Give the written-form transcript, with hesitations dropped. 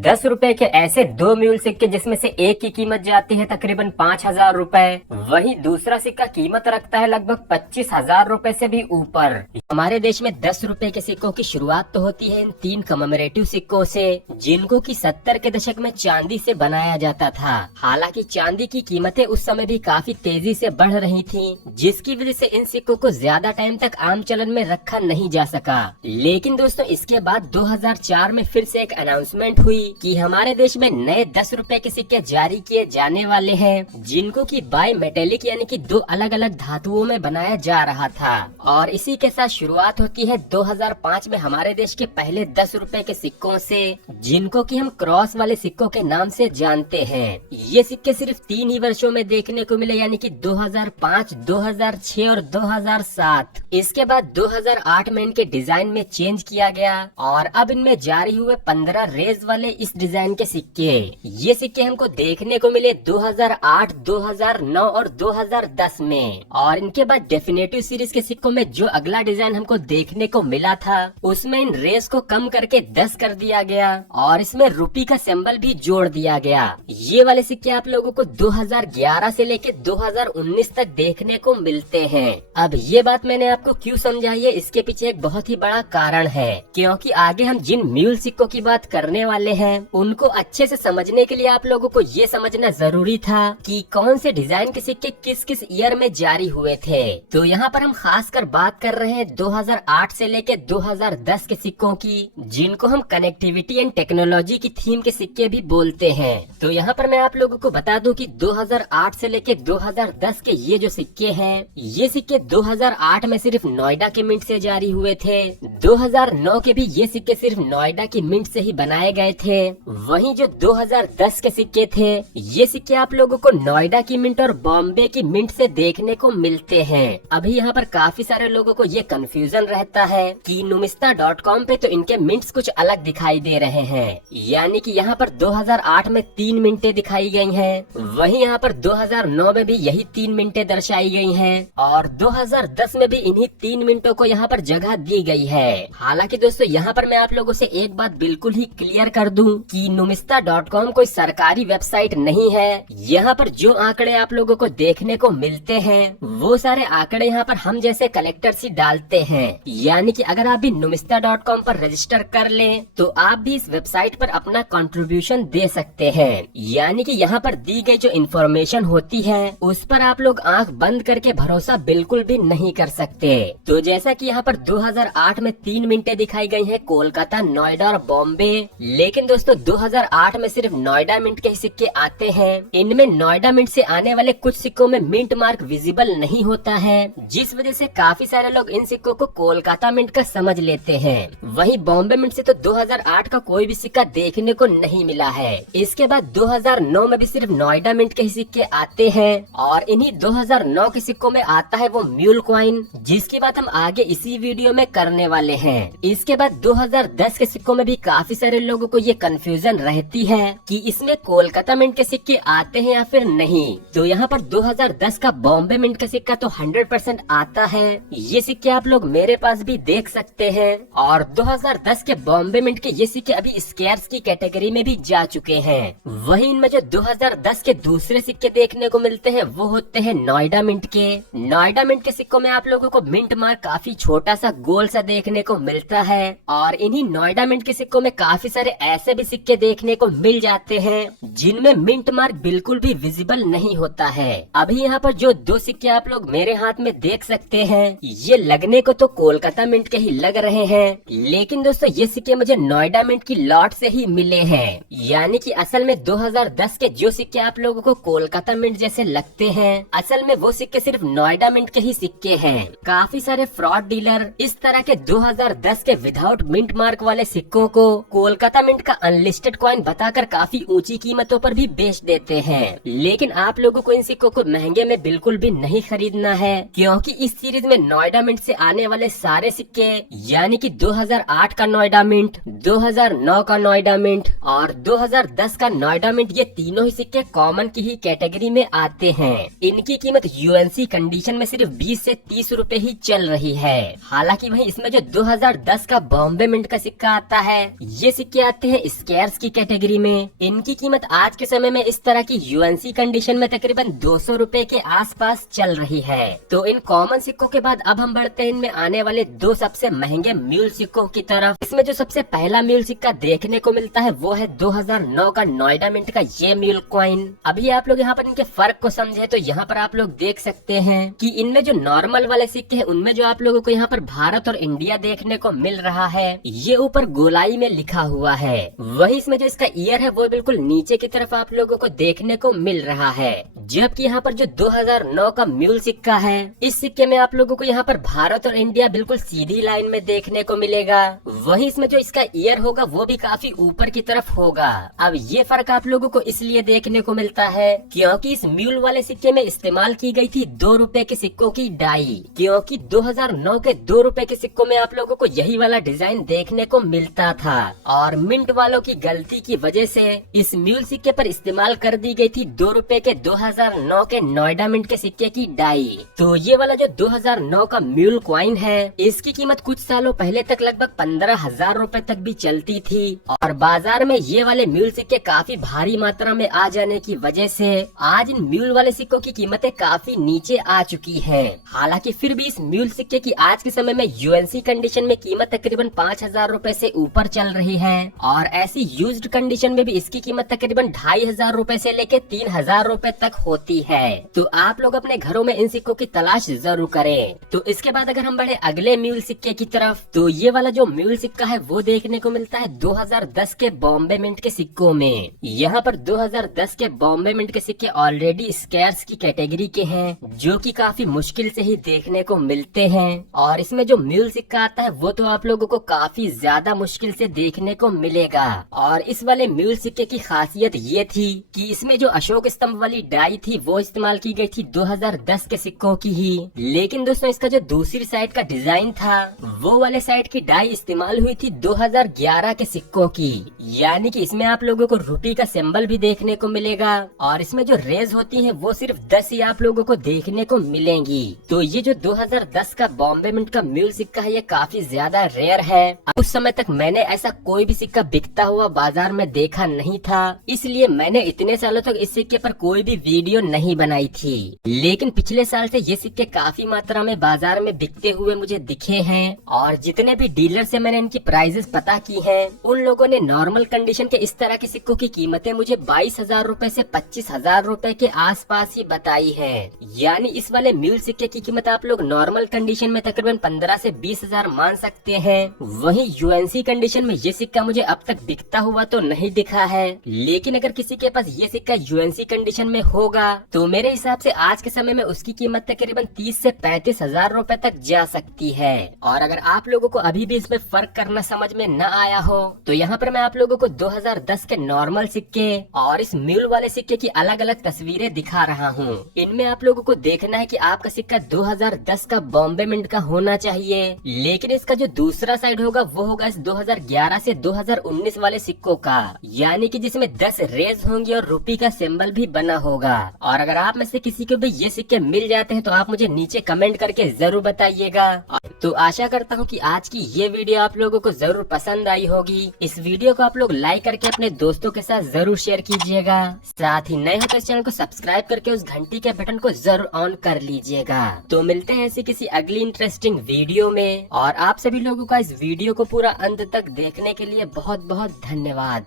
10 रुपए के ऐसे 2 म्यूल सिक्के जिसमें से एक की कीमत जाती है तकरीबन 5,000 रुपए, वही दूसरा सिक्का कीमत रखता है लगभग 25,000 रुपए से भी ऊपर। हमारे देश में 10 रुपए के सिक्कों की शुरुआत तो होती है इन 3 कमेमोरेटिव सिक्कों से, जिनको की 70 के दशक में चांदी से बनाया जाता था। हालांकि चांदी की कीमतें उस समय भी काफी तेजी से बढ़ रही थी, जिसकी वजह से इन सिक्कों को ज्यादा टाइम तक आम चलन में रखा नहीं जा सका। लेकिन दोस्तों इसके बाद 2004 में फिर से एक अनाउंसमेंट हुई कि हमारे देश में नए 10 रुपए के सिक्के जारी किए जाने वाले हैं, जिनको की बाई मेटेलिक यानी कि 2 अलग अलग धातुओं में बनाया जा रहा था। और इसी के साथ शुरुआत होती है 2005 में हमारे देश के पहले 10 रुपए के सिक्कों से, जिनको कि हम क्रॉस वाले सिक्कों के नाम से जानते हैं। ये सिक्के सिर्फ 3 ही वर्षों में देखने को मिले, यानी कि 2005, 2006 और 2007। इसके बाद 2008 में इनके डिजाइन में चेंज किया गया और अब इनमें जारी हुए 15 रेज वाले इस डिजाइन के सिक्के। ये सिक्के हमको देखने को मिले 2008, 2009 और 2010 में। और इनके बाद डेफिनेटिव सीरीज के सिक्कों में जो अगला डिजाइन हमको देखने को मिला था, उसमें इन रेस को कम करके 10 कर दिया गया और इसमें रुपी का सिंबल भी जोड़ दिया गया। ये वाले सिक्के आप लोगों को 2011 से लेके 2019 तक देखने को मिलते हैं। अब ये बात मैंने आपको क्यों समझाई है, इसके पीछे एक बहुत ही बड़ा कारण है, क्योंकि आगे हम जिन म्यूल सिक्कों की बात करने वाले हैं, उनको अच्छे से समझने के लिए आप लोगों को ये समझना जरूरी था कि कौन से डिजाइन के सिक्के किस किस ईयर में जारी हुए थे। तो यहाँ पर हम खासकर बात कर रहे हैं 2008 से लेके 2010 के सिक्कों की, जिनको हम कनेक्टिविटी एंड टेक्नोलॉजी की थीम के सिक्के भी बोलते हैं। तो यहाँ पर मैं आप लोगों को बता दूं कि 2008 से लेके 2010 के ये जो सिक्के हैं, ये सिक्के 2008 में सिर्फ नोएडा के मिंट से जारी हुए थे। 2009 के भी ये सिक्के सिर्फ नोएडा की मिंट से ही बनाए गए थे। वहीं जो 2010 के सिक्के थे, ये सिक्के आप लोगों को नोएडा की मिंट और बॉम्बे की मिंट से देखने को मिलते हैं। अभी यहाँ पर काफी सारे लोगों को ये कंफ्यूजन रहता है कि numista.com पे तो इनके मिंट्स कुछ अलग दिखाई दे रहे हैं, यानी कि यहाँ पर 2008 में 3 मिंटें दिखाई गई हैं, वहीं यहाँ पर 2009 में भी यही 3 मिंटें दर्शाई गई हैं और 2010 में भी इन्हीं 3 मिनटों को यहाँ पर जगह दी गई है। हालांकि दोस्तों यहाँ पर मैं आप लोगों से एक बात बिल्कुल ही क्लियर कर दूं कि numista.com कोई सरकारी वेबसाइट नहीं है। यहाँ पर जो आंकड़े आप लोगों को देखने को मिलते हैं, वो सारे आंकड़े यहाँ पर हम जैसे कलेक्टर्स ही डालते हैं। यानी कि अगर आप भी numista.com पर रजिस्टर कर लें, तो आप भी इस वेबसाइट पर अपना कंट्रीब्यूशन दे सकते हैं। यानी कि यहाँ पर दी गई जो इन्फॉर्मेशन होती है, उस पर आप लोग आंख बंद करके भरोसा बिल्कुल भी नहीं कर सकते। तो जैसा कि यहाँ पर 2008 में 3 मिनटें दिखाई गई हैं कोलकाता, नोएडा और बॉम्बे, लेकिन दोस्तों 2008 में सिर्फ नोएडा मिंट के ही सिक्के आते हैं। इनमें नोएडा मिंट से आने वाले कुछ सिक्कों में मिंट मार्क विजिबल नहीं होता है, जिस वजह से काफी सारे लोग इन सिक्कों को कोलकाता मिंट का समझ लेते हैं। वहीं बॉम्बे मिंट से तो 2008 का कोई भी सिक्का देखने को नहीं मिला है। इसके बाद 2009 में भी सिर्फ नोएडा मिंट के ही सिक्के आते हैं और इन्हीं 2009 के सिक्कों में आता है वो म्यूल कॉइन, जिसकी बात हम आगे इसी वीडियो में करने वाले हैं। इसके बाद 2010 के सिक्कों में भी काफी सारे लोगों को ये कंफ्यूजन रहती है कि इसमें कोलकाता मिंट के सिक्के आते हैं या फिर नहीं। तो यहाँ पर 2010 का बॉम्बे मिंट का सिक्का तो 100% आता है। ये सिक्के आप लोग मेरे पास भी देख सकते हैं और 2010 के बॉम्बे मिंट के ये सिक्के अभी स्केयर्स की कैटेगरी में भी जा चुके हैं। वहीं इनमें जो 2010 के दूसरे सिक्के देखने को मिलते हैं, वो होते हैं नोएडा मिंट के। नोएडा मिंट के सिक्कों में आप लोगों को मिंट मार्क काफी छोटा सा गोल सा देखने को मिलता है और इन्हीं नोएडा मिंट के सिक्कों में काफी सारे ऐसे भी सिक्के देखने को मिल जाते हैं जिनमें मिंट मार्क बिल्कुल भी विजिबल नहीं होता है। अभी यहाँ पर जो 2 सिक्के आप लोग मेरे हाथ में देख सकते हैं, ये लगने को तो कोलकाता मिंट के ही लग रहे हैं, लेकिन दोस्तों ये सिक्के मुझे नोएडा मिंट की लॉट से ही मिले हैं। यानी कि असल में 2010 के जो सिक्के आप लोगों को कोलकाता मिंट जैसे लगते हैं, असल में वो सिक्के सिर्फ नोएडा मिंट के ही सिक्के हैं। काफी सारे फ्रॉड डीलर इस तरह के 2010 के विदाउट मिंट मार्क वाले सिक्कों को कोलकाता मिंट का अनलिस्टेड कॉइन बताकर काफी ऊंची कीमतों पर भी बेच देते हैं। लेकिन आप लोगों को इन सिक्कों को महंगे में बिल्कुल भी नहीं खरीदना है, क्योंकि इस सीरीज में नोएडा मिंट से आने वाले सारे सिक्के, यानी कि 2008 का नोएडा मिंट, 2009 का नोएडा मिंट और 2010 का नोएडा मिंट, ये तीनों ही सिक्के कॉमन की ही कैटेगरी में आते हैं। इनकी कीमत यूएनसी कंडीशन में सिर्फ 20 से 30 रुपए ही चल रही है। हालांकि वहीं इसमें जो 2010 का बॉम्बे मिंट का सिक्का आता है, ये सिक्के आते हैं स्केयर्स की कैटेगरी में। इनकी कीमत आज के समय में इस तरह की यूएनसी कंडीशन में तकरीबन 200 रुपए के आसपास चल रही है। तो इन कॉमन सिक्कों के बाद अब हम बढ़ते हैं इनमें आने वाले दो सबसे महंगे म्यूल सिक्कों की तरफ। इसमें जो सबसे पहला म्यूल सिक्का देखने को मिलता है वो है 2009 का नोएडा मिंट का ये म्यूल कॉइन। अभी आप लोग यहाँ पर इनके फर्क को समझे तो यहाँ पर आप लोग देख सकते हैं कि इनमें जो नॉर्मल वाले सिक्के हैं उनमें जो आप लोगों को यहाँ पर भारत और इंडिया देखने को मिल रहा है ये ऊपर गोलाई में लिखा हुआ है। वही इसमें जो इसका ईयर है वो बिल्कुल नीचे की तरफ आप लोगों को देखने को मिल रहा है। जबकि यहाँ पर जो 2009 का म्यूल सिक्का है इस सिक्के में आप लोगों को यहाँ पर भारत और इंडिया बिल्कुल सीधी लाइन में देखने को मिलेगा। वही इसमें जो इसका ईयर होगा वो भी काफी ऊपर की तरफ होगा। अब ये फर्क आप लोगों को इसलिए देखने को मिलता है क्योंकि इस म्यूल वाले सिक्के में इस्तेमाल की गई थी 2 रुपए के सिक्कों की डाई, क्योंकि 2009 के 2 रुपए के सिक्कों में आप लोगों को यही वाला डिजाइन देखने को मिलता था और मिंट वालों की गलती की वजह से इस म्यूल सिक्के पर इस्तेमाल कर दी गई थी 2 रुपए के 2009 के नोएडा मिंट के सिक्के की डाई। तो ये वाला जो 2009 का म्यूल कॉइन है इसकी कीमत कुछ सालों पहले तक लगभग 15,000 रुपए तक भी चलती थी और बाजार में ये वाले म्यूल सिक्के काफी भारी मात्रा में आ जाने की वजह से आज इन म्यूल वाले सिक्कों की कीमतें काफी नीचे आ चुकी है। हालांकि फिर भी इस म्यूल सिक्के की आज के समय में यूएनसी कंडीशन में कीमत तकरीबन 5,000 रुपए से ऊपर चल रही है और ऐसी यूज्ड कंडीशन में भी इसकी कीमत तकरीबन 2,500 रुपए से लेके 3,000 रुपए तक होती है। तो आप लोग अपने घरों में इन सिक्कों की तलाश जरूर करें। तो इसके बाद अगर हम बढ़े अगले म्यूल सिक्के की तरफ तो ये वाला जो म्यूल सिक्का है वो देखने को मिलता है 2010 के बॉम्बे मिंट के सिक्कों में। यहाँ पर 2010 के बॉम्बे मिंट के सिक्के ऑलरेडी स्केयर्स की कैटेगरी के हैं जो कि काफी मुश्किल से ही देखने को मिलते हैं और इसमें जो म्यूल सिक्का आता है वो तो आप लोगों को काफी ज्यादा मुश्किल से देखने को मिलेगा। और इस वाले म्यूल सिक्के की खासियत ये थी कि इसमें जो अशोक स्तंभ वाली डाई थी वो इस्तेमाल की गई थी 2010 के सिक्कों की ही। लेकिन दोस्तों इसका जो दूसरी साइड का डिजाइन था वो वाले साइड की डाई इस्तेमाल हुई थी 2011 के सिक्कों की। यानी कि इसमें आप लोगों को रुपी का सिंबल भी देखने को मिलेगा और इसमें जो रेज होती है वो सिर्फ 10 ही आप लोगों को देखने को मिलेंगी। तो ये जो 2010 का बॉम्बे मिंट का म्यूल सिक्का है ये काफी ज्यादा रेयर है। उस समय तक मैंने ऐसा कोई भी सिक्का बिकता हुआ बाजार में देखा नहीं था, इसलिए मैंने इतने सालों तक इस सिक्के पर कोई भी वीडियो नहीं बनाई थी। लेकिन पिछले साल से ये सिक्के काफी मात्रा में बाजार में बिकते हुए मुझे दिखे हैं और जितने भी डीलर से मैंने इनकी प्राइजेस पता की हैं, उन लोगों ने नॉर्मल कंडीशन के इस तरह के सिक्कों की कीमतें मुझे 22,000 रुपए से 25,000 रुपए के आसपास ही बताई है। यानी इस वाले म्यूल सिक्के की कीमत आप लोग नॉर्मल कंडीशन में तकरीबन 15 से 20,000 मान सकते हैं। वहीं यूएनसी कंडीशन में ये सिक्का मुझे अब तक बिकता हुआ तो नहीं दिखा है, लेकिन अगर किसी के पास ये सिक्का यूएनसी कंडीशन में होगा तो मेरे हिसाब से आज के समय में उसकी कीमत तकरीबन 30 से 35,000 रुपए तक जा सकती है। और अगर आप लोगों को अभी भी इसमें फर्क करना समझ में न आया हो तो यहाँ पर मैं आप लोगों को 2010 के नॉर्मल सिक्के और इस म्यूल वाले सिक्के की अलग अलग तस्वीरें दिखा रहा हूँ। इनमें आप लोगों को देखना है कि आपका सिक्का 2010 का बॉम्बे मिंट का होना चाहिए, लेकिन इसका जो दूसरा साइड होगा वो होगा इस 2011 से 2019 वाले सिक्कों का, यानी कि जिसमें 10 रेज होंगी और रुपी का सिंबल भी बना होगा। और अगर आप में से किसी को भी ये सिक्के मिल जाते हैं तो आप मुझे नीचे कमेंट करके जरूर बताइएगा। तो आशा करता हूँ कि आज की ये वीडियो आप लोगों को जरूर पसंद आई होगी। इस वीडियो को आप लोग लाइक करके अपने दोस्तों के साथ जरूर शेयर कीजिएगा। साथ ही नए हो तो इस चैनल को सब्सक्राइब करके उस घंटी के बटन को जरूर ऑन कर लीजिएगा। तो मिलते हैं ऐसी किसी अगली इंटरेस्टिंग वीडियो में और आप सभी लोगों का इस वीडियो को पूरा अंत तक देखने के लिए बहुत बहुत धन्यवाद।